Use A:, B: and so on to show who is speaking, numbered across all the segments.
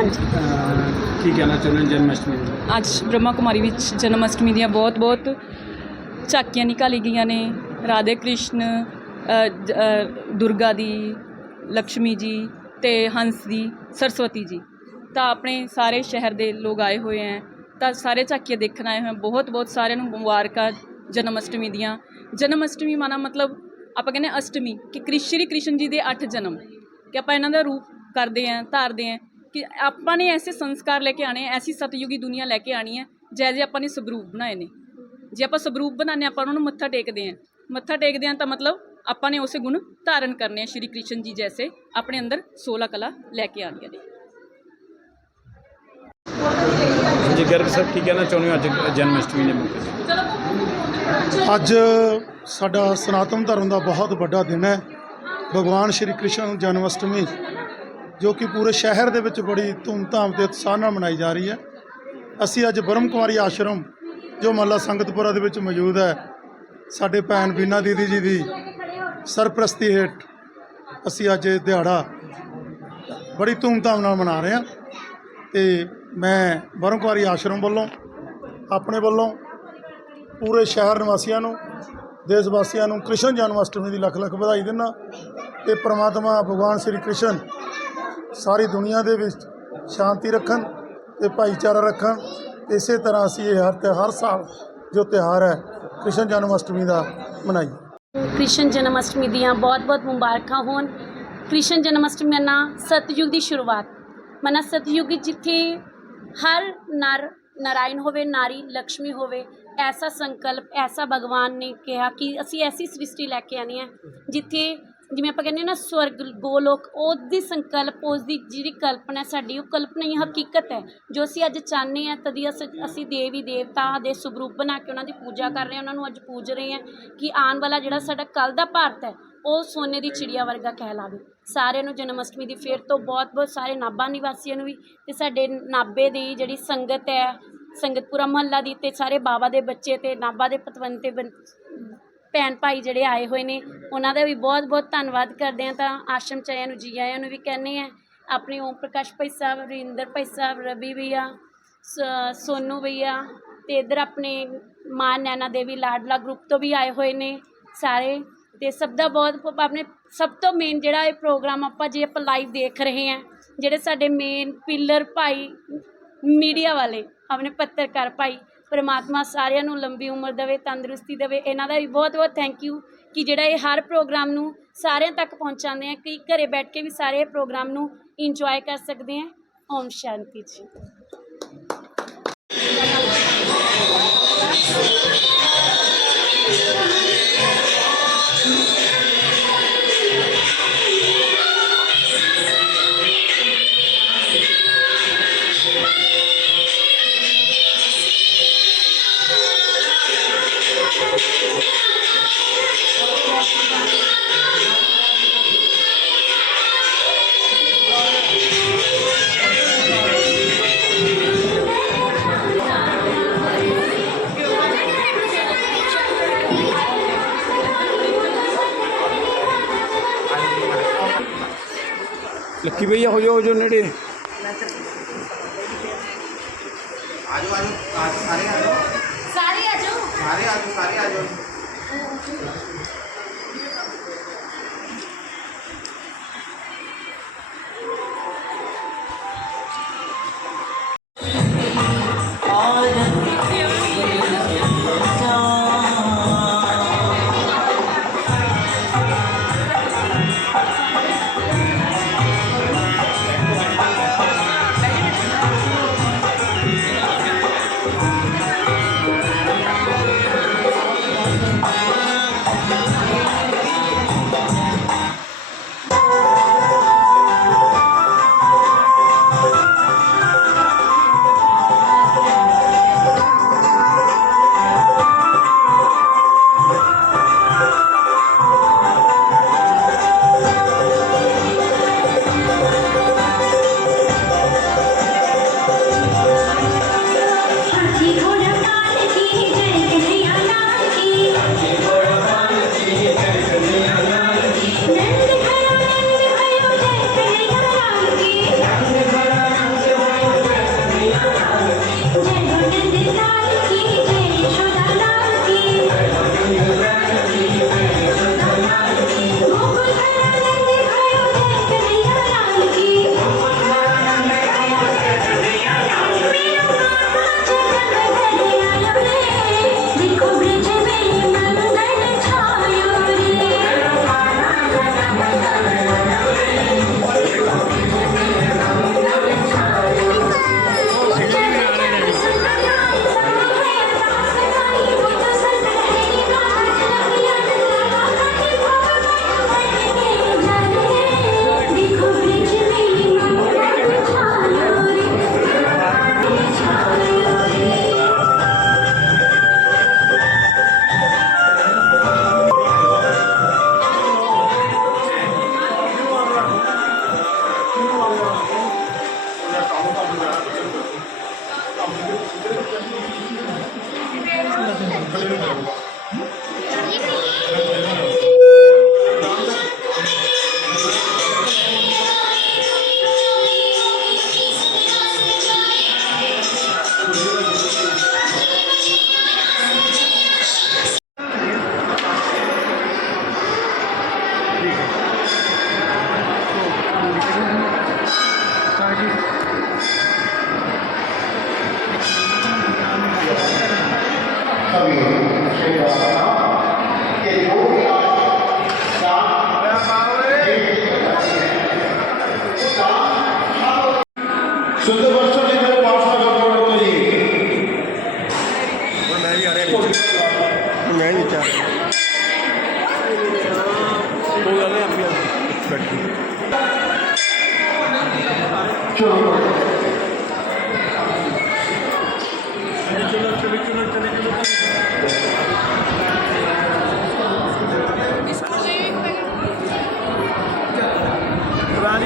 A: ਹਾਂਜੀ।
B: ਅਹ ਕੀ ਕਹਿਣਾ ਚਾਹੁੰਦੇ ਹੋ ਜਨਮ ਅਸ਼ਟਮੀ
C: ਅੱਜ ਬ੍ਰਹਮਾ ਕੁਮਾਰੀ ਵਿੱਚ ਜਨਮ ਅਸ਼ਟਮੀ ਦੀਆਂ ਬਹੁਤ-ਬਹੁਤ ਝਾਕੀਆਂ ਨਿਕਾਲੀ ਗਈਆਂ ਨੇ। ਰਾਧੇ ਕ੍ਰਿਸ਼ਨ ਅ, ਜ- ਅ, ਦੁਰਗਾ ਦੀ ਲక్ష్ਮੀ ਜੀ ਤੇ ਹੰਸ ਦੀ ਸਰਸਵਤੀ ਜੀ। ਤਾਂ ਆਪਣੇ ਸਾਰੇ ਸ਼ਹਿਰ ਦੇ ਲੋਕ ਆਏ ਹੋਏ ਹੈ ਤਾਂ ਸਾਰੇ ਝਾਕੀਆਂ ਦੇਖਣ ਆਏ ਹੋਏ ਹੈ ਬਹੁਤ-ਬਹੁਤ ਸਾਰਿਆਂ ਨੂੰ ਮੁਬਾਰਕਾਂ ਜਨਮ ਅਸ਼ਟਮੀ ਦੀਆਂ। ਜਨਮ ਅਸ਼ਟਮੀ ਮਾਨਾ ਮਤਲਬ ਆਪਾਂ ਕਹਿੰਦੇ ਹਾਂ ਅਸ਼ਟਮੀ ਕਿ ਕ੍ਰਿਸ਼ ਸ਼੍ਰੀ ਕ੍ਰਿਸ਼ਨ ਜੀ ਦੇ 8 ਜਨਮ। ਕਿ ਆਪਾਂ ਇਹਨਾਂ ਦਾ ਰੂਪ ਕਰਦੇ ਆਂ ਧਾਰਦੇ ਆਂ ਕਿ ਆਪਾਂ ਨੇ ਐਸੇ ਸੰਸਕਾਰ ਲੈ ਕੇ ਆਣੇ ਐਸੀ ਸਤਯੁਗੀ ਦੁਨੀਆ ਲੈ ਕੇ ਆਣੀ ਹੈ ਜਿਹੋ ਜਿਹੇ ਆਪਾਂ ਨੇ ਸਬਰੂਪ ਬਣਾਏ ਨੇ। ਜੇ ਆਪਾਂ ਸਬਰੂਪ ਬਣਾਉਂਦੇ ਹਾਂ ਆਪਾਂ ਉਹਨਾਂ ਨੂੰ ਮੱਥਾ ਟੇਕਦੇ ਆਂ ਮੱਥਾ ਟੇਕਦੇ ਆਂ ਤਾਂ ਮਤਲਬ ਆਪਾਂ ਨੇ ਉਸੇ ਗੁਣ ਧਾਰਨ ਕਰਨੇ ਆ ਸ਼੍ਰੀ ਕ੍ਰਿਸ਼ਨ ਜੀ ਜੈਸੇ ਆਪਣੇ ਅੰਦਰ 16 ਕਲਾ ਲੈ ਕੇ ਆਣੀਆਂ ਨੇ।
B: ਜੀ ਗਰਗ ਸਾਹਿਬ ਕੀ ਕਹਿਣਾ ਚਾਹੁੰਦੇ ਹੋ ਅੱਜ ਜਨਮ ਅਸ਼ਟਮੀ ਦੇ ਮੌਕੇ ਤੇ?
D: ਅੱਜ ਸਾਡਾ ਸਨਾਤਨ ਧਰਮ ਦਾ ਬਹੁਤ ਵੱਡਾ ਦਿਨ ਹੈ। ਭਗਵਾਨ ਸ਼੍ਰੀ ਕ੍ਰਿਸ਼ਨ ਜਨਮ ਅਸ਼ਟਮੀ ਜੋ ਕਿ ਪੂਰੇ ਸ਼ਹਿਰ ਦੇ ਵਿੱਚ ਬੜੀ ਧੂਮਧਾਮ ਤੇ ਉਤਸ਼ਾਹ ਨਾਲ ਮਨਾਈ ਜਾ ਰਹੀ ਹੈ। ਅਸੀਂ ਅੱਜ ਬ੍ਰਹਮ ਕੁਮਾਰੀ ਆਸ਼ਰਮ, ਜੋ ਮੱਲਾ ਸੰਗਤਪੁਰਾ ਦੇ ਵਿੱਚ ਮੌਜੂਦ ਹੈ, ਸਾਡੇ ਭੈਣ ਬੀਨਾ ਦੀਦੀ ਜੀ ਦੀ ਸਰਪ੍ਰਸਤੀ ਹੇਠ ਅਸੀਂ ਅੱਜ ਇਹ ਦਿਹਾੜਾ ਬੜੀ ਧੂਮਧਾਮ ਨਾਲ ਮਨਾ ਰਹੇ ਹਾਂ ਤੇ ਮੈਂ ਬ੍ਰਹਮ ਕੁਮਾਰੀ ਆਸ਼ਰਮ ਵੱਲੋਂ, ਆਪਣੇ ਵੱਲੋਂ ਪੂਰੇ ਸ਼ਹਿਰ ਨਿਵਾਸੀਆਂ ਨੂੰ, ਦੇਸ਼ ਵਾਸੀਆਂ ਨੂੰ ਕ੍ਰਿਸ਼ਨ ਜਨਮ ਅਸ਼ਟਮੀ ਦੀ ਲੱਖ ਲੱਖ ਵਧਾਈ ਦਿੰਦਾ ਤੇ ਪ੍ਰਮਾਤਮਾ ਭਗਵਾਨ ਸ੍ਰੀ ਕ੍ਰਿਸ਼ਨ ਸਾਰੀ ਦੁਨੀਆ ਦੇ ਵਿੱਚ ਸ਼ਾਂਤੀ ਰੱਖਣ ਤੇ ਭਾਈਚਾਰਾ ਰੱਖਣ। ਇਸੇ ਤਰ੍ਹਾਂ ਅਸੀਂ ਇਹ ਹਰ ਤਿਉਹਾਰ ਹਰ ਸਾਲ ਜੋ ਤਿਉਹਾਰ ਹੈ, ਕ੍ਰਿਸ਼ਨ ਜਨਮ ਅਸ਼ਟਮੀ ਦਾ ਮਨਾਈਏ।
A: ਕ੍ਰਿਸ਼ਨ ਜਨਮ ਅਸ਼ਟਮੀ ਦੀਆਂ ਬਹੁਤ-ਬਹੁਤ ਮੁਬਾਰਕਾਂ ਹੋਣ। ਕ੍ਰਿਸ਼ਨ ਜਨਮ ਅਸ਼ਟਮੀ ਨਾ ਸਤਯੁਗ ਦੀ ਸ਼ੁਰੂਆਤ। ਮਨਾ ਸਤਯੁਗ ਜਿੱਥੇ ਹਰ ਨਰ ਨਾਰਾਇਣ ਹੋਵੇ, ਨਾਰੀ ਲక్ష్ਮੀ ਹੋਵੇ, ਐਸਾ ਸੰਕਲਪ, ਐਸਾ ਭਗਵਾਨ ਨੇ ਕਿਹਾ ਕਿ ਅਸੀਂ ਐਸੀ ਸ੍ਰਿਸ਼ਟੀ ਲੈ ਕੇ ਆਣੀ ਹੈ, ਜਿੱਥੇ ਜਿਵੇਂ ਆਪਾਂ ਕਹਿੰਦੇ ਹਾਂ ਨਾ ਸਵਰਗ, ਗੋਲੋਕ, ਉਹਦੀ ਸੰਕਲਪ ਉਸ ਦੀ ਜਿਹੜੀ ਕਲਪਨਾ ਸਾਡੀ, ਉਹ ਕਲਪਨਾ ਹੀ ਹਕੀਕਤ ਹੈ। ਜੋ ਅਸੀਂ ਅੱਜ ਚਾਹੁੰਦੇ ਹਾਂ, ਤਦੀ ਅਸੀਂ ਅਸੀਂ ਦੇਵੀ, ਦੇਵਤਾ ਦੇ ਸੁਭਰੂਪ ਬਣਾ ਕੇ ਉਹਨਾਂ ਦੀ ਪੂਜਾ ਕਰ ਰਹੇ ਹਾਂ, ਉਹਨਾਂ ਨੂੰ ਅੱਜ ਪੂਜ ਰਹੇ ਹਾਂ ਕਿ ਆਉਣ ਵਾਲਾ ਜਿਹੜਾ ਸਾਡਾ ਕੱਲ ਦਾ ਭਾਰਤ ਹੈ, ਉਹ ਸੋਨੇ ਦੀ ਚਿੜੀਆ ਵਰਗਾ ਕਹਿਲਾਵੇ। ਸਾਰਿਆਂ ਨੂੰ ਜਨਮ ਅਸ਼ਟਮੀ ਦੀ ਫੇਰ ਤੋਂ ਬਹੁਤ ਬਹੁਤ ਸਾਰੇ ਨਾਭਾ ਨਿਵਾਸੀਆਂ ਨੂੰ ਵੀ ਤੇ ਸਾਡੇ ਨਾਭੇ ਦੀ ਜਿਹੜੀ ਸੰਗਤ ਹੈ, ਸੰਗਤਪੁਰਾ ਮਹੱਲਾ ਦੀ ਤੇ ਸਾਰੇ ਬਾਬਾ ਦੇ ਬੱਚੇ ਤੇ ਨਾਭਾ ਦੇ ਪਤਵੰਤੇ ਬੰ- ਭੈਣ ਭਾਈ ਜਿਹੜੇ ਆਏ ਹੋਏ ਨੇ, ਉਹਨਾਂ ਦਾ ਵੀ ਬਹੁਤ ਬਹੁਤ ਧੰਨਵਾਦ ਕਰਦੇ ਹਾਂ। ਤਾਂ ਆਸ਼ਰਮ ਚ ਆਇਆਂ ਨੂੰ ਜੀ ਆਇਆਂ ਨੂੰ ਵੀ ਕਹਿੰਦੇ ਆ ਆਪਣੇ ਓਮ ਪ੍ਰਕਾਸ਼ ਭਾਈ ਸਾਹਿਬ, ਰਵਿੰਦਰ ਭਾਈ ਸਾਹਿਬ, ਰਵੀ ਭਈਆ, ਸ- ਸੋਨੂ ਭਈਆ ਤੇ ਇਧਰ ਆਪਣੇ ਮਾਂ ਨੈਣਾ ਦੇਵੀ ਲਾਡਲਾ ਗਰੁੱਪ ਤੋਂ ਵੀ ਆਏ ਹੋਏ ਨੇ ਸਾਰੇ। ਤੇ ਸਭ ਦਾ ਬਹੁਤ ਆਪਣੇ ਸਭ ਤੋਂ ਮੇਨ ਜਿਹੜਾ ਇਹ ਪ੍ਰੋਗਰਾਮ ਆਪਾਂ ਜੇ ਆਪਾਂ ਲਾਈਵ ਦੇਖ ਰਹੇ ਹਾਂ, ਜਿਹੜੇ ਸਾਡੇ ਮੇਨ ਪਿੱਲਰ ਭਾਈ ਮੀਡੀਆ ਵਾਲੇ, ਆਪਣੇ ਪੱਤਰਕਾਰ ਭਾਈ ਪਰਮਾਤਮਾ ਸਾਰਿਆਂ ਨੂੰ ਲੰਬੀ ਉਮਰ ਦੇਵੇ, ਤੰਦਰੁਸਤੀ ਦੇਵੇ। ਇਹਨਾਂ ਦਾ ਵੀ ਬਹੁਤ ਬਹੁਤ ਥੈਂਕ ਯੂ ਕਿ ਜਿਹੜਾ ਇਹ ਹਰ ਪ੍ਰੋਗਰਾਮ ਨੂੰ ਸਾਰਿਆਂ ਤੱਕ ਪਹੁੰਚਾਉਂਦੇ ਆ, ਕਿ ਘਰੇ ਬੈਠ ਕੇ ਵੀ ਸਾਰੇ ਇਹ ਪ੍ਰੋਗਰਾਮ ਨੂੰ ਇੰਜੋਏ ਕਰ ਸਕਦੇ ਆ। ਓਮ ਸ਼ਾਂਤੀ ਜੀ।
B: ਕਿ ਭਈਆ ਹੋ ਜਾਓ ਹੋ ਜਾਓ ਨੇੜੇ।
E: ਆਜੋ ਆਜੋ
A: ਸਾਰੇ
F: ਆਜੋ। ਸਾਰੇ ਆਜੋ। ਸਾਰੇ ਆਜੋ ਸਾਰੇ
B: ਆਜੋ।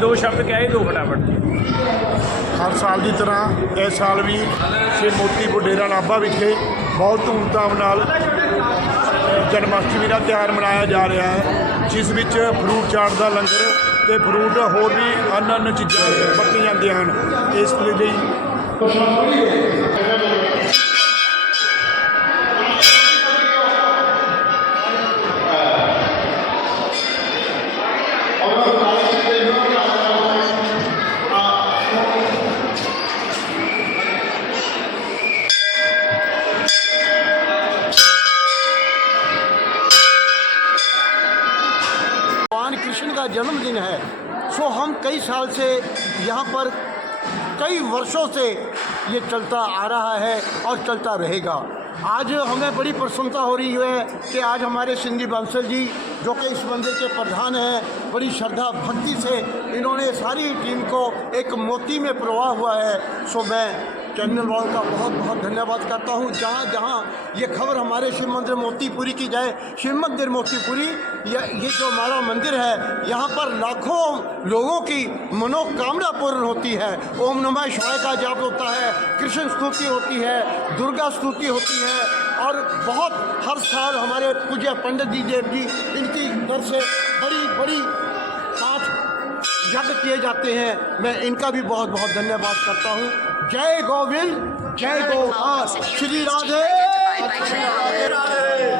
B: दो शब्द क्या है दो फटाफट
F: ਹਰ ਸਾਲ ਦੀ ਤਰ੍ਹਾਂ ਇਸ ਸਾਲ ਵੀ ਸ਼੍ਰੀ ਮੋਤੀ ਡੇਰਾ ਨਾਭਾ ਵਿਖੇ ਬਹੁਤ ਧੂਮਧਾਮ ਨਾਲ ਅ, ਜਨਮਾਸ਼ਟਮੀ ਦਾ ਤਿਉਹਾਰ ਮਨਾਇਆ ਜਾ ਰਿਹਾ ਹੈ ਜਿਸ ਵਿੱਚ ਫਰੂਟ ਚਾਟ ਦਾ ਲੰਗਰ ਤੇ ਫਰੂਟ ਹੋਰ ਵੀ ਅਨ ਅਨ ਚੀਜ਼ਾਂ ਵਰਤੀਆਂ ਜਾਂਦੀਆਂ ਹਨ। ਇਸ ਲਈ
G: भगवान कृष्ण का जन्मदिन है। सो हम कई साल से यहाँ पर कई वर्षों से ये चलता आ रहा है और चलता रहेगा। आज हमें बड़ी प्रसन्नता हो रही है कि आज हमारे सिंधी बंसल जी, जो कि इस मंदिर के प्रधान हैं, बड़ी श्रद्धा, भक्ति से इन्होंने सारी टीम को एक मोती में प्रवाह हुआ है। सो मैं चैनल वालों का बहुत बहुत धन्यवाद करता हूँ। जहाँ जहाँ ये खबर हमारे शिव मंदिर मोतीपुरी की जाए, शिव मंदिर मोतीपुरी, ये ये जो हमारा मंदिर है, यहाँ पर लाखों लोगों की मनोकामना पूर्ण होती है। ओम नमः शिवाय का जाप होता है, कृष्ण स्तुति होती है, दुर्गा स्तुति होती है, और बहुत हर साल हमारे पूज्य पंडित जी देव जी, इनकी तरफ़ से बड़ी बड़ी यज्ञ किए जाते हैं मैं इनका भी बहुत बहुत धन्यवाद करता हूँ जय गोविंद जय गोपाल श्री राधे राधे राधे